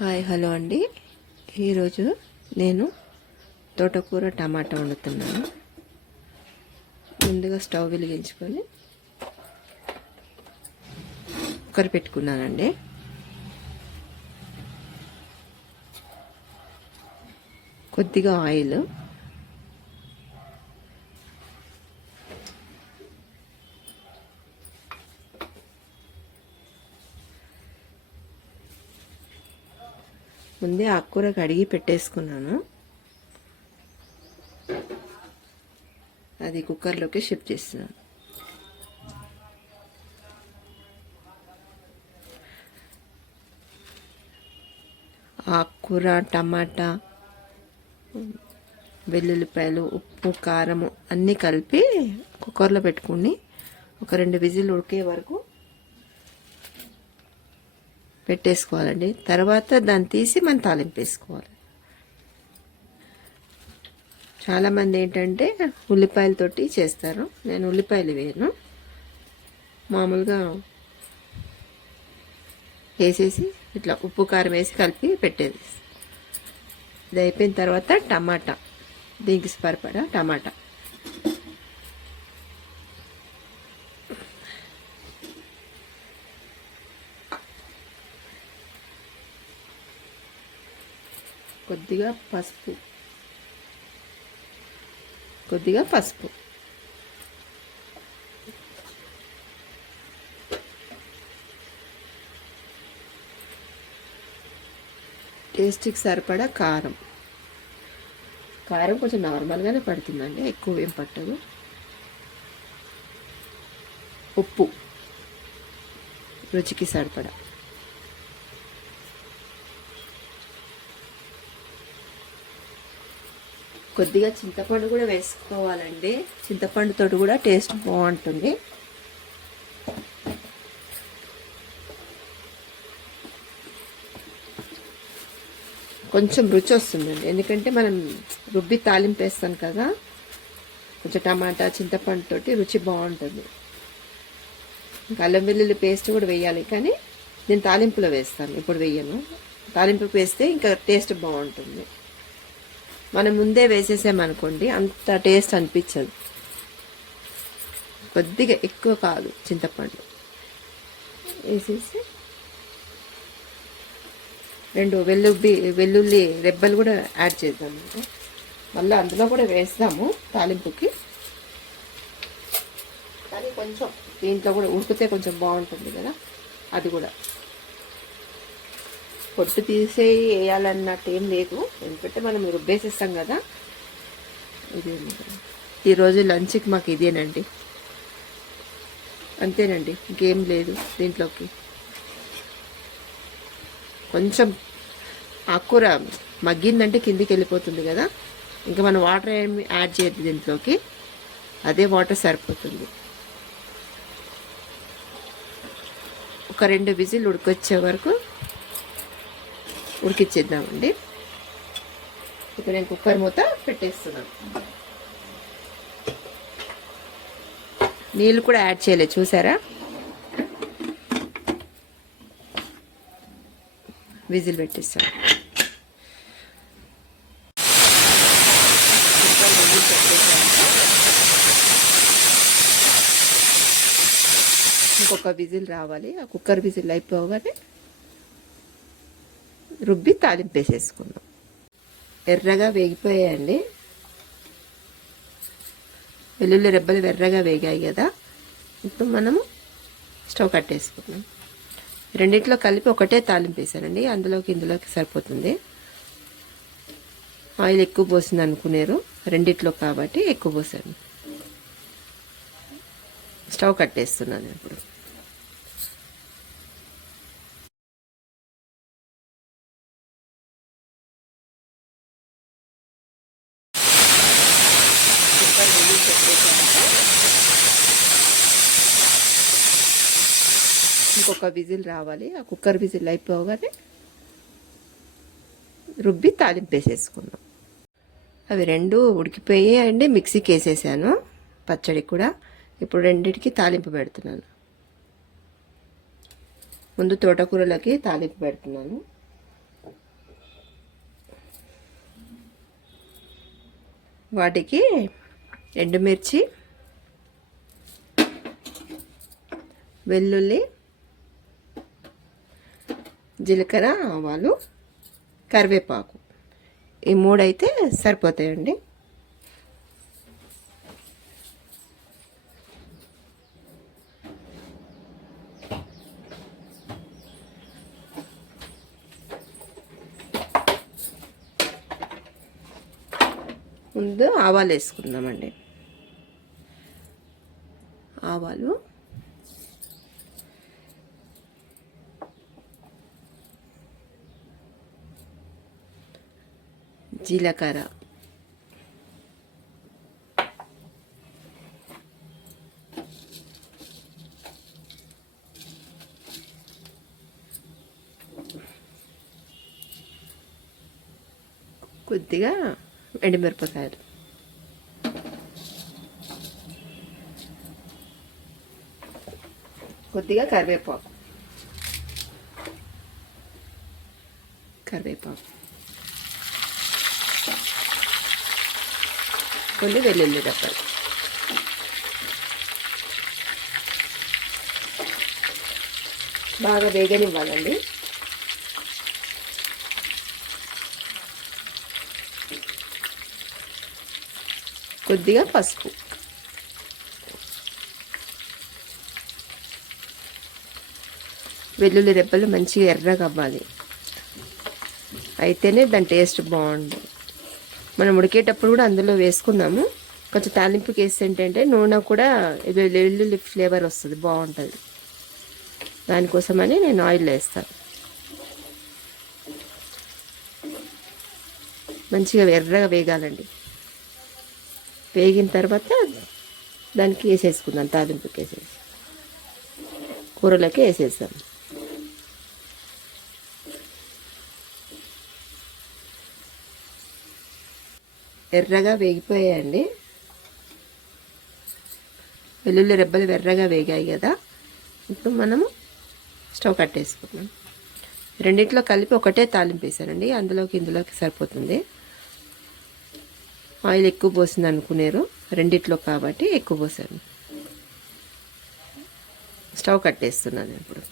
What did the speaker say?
Hi hello అండి. ఈరోజు నేను తోటకూర టమాటా వండుతున్నాను. ముందుగా స్టవ్ వెలిగించుకొని కుక్కర్ పెట్టుకున్నానండి. కొద్దిగా ఆయిల్, ముందే ఆకుకూర కడిగి పెట్టేసుకున్నాను. అది కుక్కర్లోకి షిఫ్ట్ చేస్తున్నాను. ఆకుకూర, టమాటా, వెల్లుల్లిపాయలు, ఉప్పు, కారము అన్నీ కలిపి కుక్కర్లో పెట్టుకుని ఒక 2 విజిల్ ఉడికే వరకు పెట్టేసుకోవాలండి. తర్వాత దాన్ని తీసి మనం తాలింపు వేసుకోవాలి. చాలామంది ఏంటంటే ఉల్లిపాయలతోటి చేస్తారు. నేను ఉల్లిపాయలు వేయను, మామూలుగా వేసేసి ఇట్లా ఉప్పు కారం వేసి కలిపి పెట్టేది. ఇది అయిపోయిన తర్వాత టమాటా, దీనికి సరిపడా టమాటా, కొద్దిగా పసుపు, టేస్ట్కి సరిపడా కారం కొంచెం నార్మల్గానే పడుతుందండి, ఎక్కువ ఏం పట్టదు. ఉప్పు రుచికి సరిపడా, కొద్దిగా చింతపండు కూడా వేసుకోవాలండి. చింతపండుతో కూడా టేస్ట్ బాగుంటుంది. కొంచెం రుచి వస్తుందండి, ఎందుకంటే మనం రుబ్బి తాలింపు వేస్తాం కదా, కొంచెం టమాటా చింతపండు తోటి రుచి బాగుంటుంది. ఇంకా అల్లం వెల్లుల్లి పేస్ట్ కూడా వేయాలి, కానీ నేను తాలింపులో వేస్తాను, ఇప్పుడు వేయను. తాలింపు వేస్తే ఇంకా టేస్ట్ బాగుంటుంది. మనం ముందే వేసేసామనుకోండి అంత టేస్ట్ అనిపించదు. కొద్దిగా ఎక్కువ కాదు చింతపండు వేసేసి 2 వెల్లుల్లి రెబ్బలు కూడా యాడ్ చేద్దాము. మళ్ళీ అందులో కూడా వేస్తాము తాలింపుకి, కానీ కొంచెం దీంట్లో కూడా ఉడికితే కొంచెం బాగుంటుంది కదా. అది కూడా పొట్టు తీసే వేయాలన్నట్టు ఏం లేదు, ఎందుకంటే మనం రుబ్బేసేస్తాం కదా. ఇది ఈరోజు లంచ్కి మాకు ఇదేనండి, అంతేనండి, ఇంకేం లేదు దీంట్లోకి. కొంచెం ఆకుకూర మగ్గిందంటే కిందికి వెళ్ళిపోతుంది కదా, ఇంకా మనం వాటర్ ఏమి యాడ్ చేయద్దు దీంట్లోకి, అదే వాటర్ సరిపోతుంది. ఒక 2 విజిల్ ఉడికొచ్చే వరకు ఉడికిచ్చేద్దామండి. ఇప్పుడు నేను కుక్కర్ మూత పెట్టేస్తున్నాను. నీళ్ళు కూడా యాడ్ చేయలేదు, చూసారా? విజిల్ పెట్టేస్తాను. ఇంకొక విజిల్ రావాలి. ఆ కుక్కర్ విజిల్ అయిపోగానే రుబ్బి తాలింపు వేసేసుకుందాం. ఎర్రగా వేగిపోయాయండి, వెల్లుల్లి రెబ్బలు ఎర్రగా వేగాయి కదా. ఇప్పుడు మనము స్టవ్ కట్టేసుకుందాం. రెండిట్లో కలిపి ఒకటే తాలింపు వేసానండి, ఇందులోకి సరిపోతుంది. ఆయిల్ ఎక్కువ పోసింది అనుకునేరు, రెండిట్లో కాబట్టి ఎక్కువ పోసాను. స్టవ్ కట్టేస్తున్నాను ఇప్పుడు. ఇంకొక విజిల్ రావాలి. ఆ కుక్కర్ విజిల్ అయిపోగానే రుబ్బి తాలింపు వేసేసుకున్నాం. అవి 2 ఉడికిపోయాయండి, మిక్సీకి వేసేసాను పచ్చడి కూడా. ఇప్పుడు రెండిటికి తాలింపు పెడుతున్నాను. ముందు తోటకూరలకి తాలింపు పెడుతున్నాను. వాటికి ఎండుమిర్చి, వెల్లుల్లి, జీలకర్ర, ఆవాలు, కరివేపాకు ఈ మూడైతే సరిపోతాయండి. ముందు ఆవాలు వేసుకుందామండి. ఆవాలు, జీలకర్ర, కొద్దిగా ఎండుమిరపకాయలు, కొద్దిగా కరివేపాకు, కొన్ని వెల్లుల్లి రెబ్బలు, బాగా వేగనివ్వాలండి. కొద్దిగా పసుపు, వెల్లుల్లి రెబ్బలు మంచిగా ఎర్రగా అవ్వాలి, అయితేనే దాని టేస్ట్ బాగుంటుంది. మనం ఉడికేటప్పుడు కూడా అందులో వేసుకున్నాము. కొంచెం తాలింపుకి వేస్తే ఏంటంటే నూనె కూడా వెల్లుల్లి ఫ్లేవర్ వస్తుంది, బాగుంటుంది. దానికోసమని నేను ఆయిల్ వేస్తాను. మంచిగా ఎర్రగా వేగాలండి. వేగిన తర్వాత దానికి వేసేసుకుందాం, తాలింపుకి వేసేసి కూరలోకి వేసేసాం. ఎర్రగా వేగిపోయాయండి. వెల్లుల్లి రెబ్బలు ఎర్రగా వేగాయి కదా. ఇప్పుడు మనము స్టవ్ కట్టేసుకున్నాం. రెండిట్లో కలిపి ఒకటే తాలింపు వేసానండి. ఇందులోకి సరిపోతుంది. ఆయిల్ ఎక్కువ పోసింది అనుకునేరు, రెండిట్లో కాబట్టి ఎక్కువ పోసాను. స్టవ్ కట్టేస్తున్నాను ఇప్పుడు.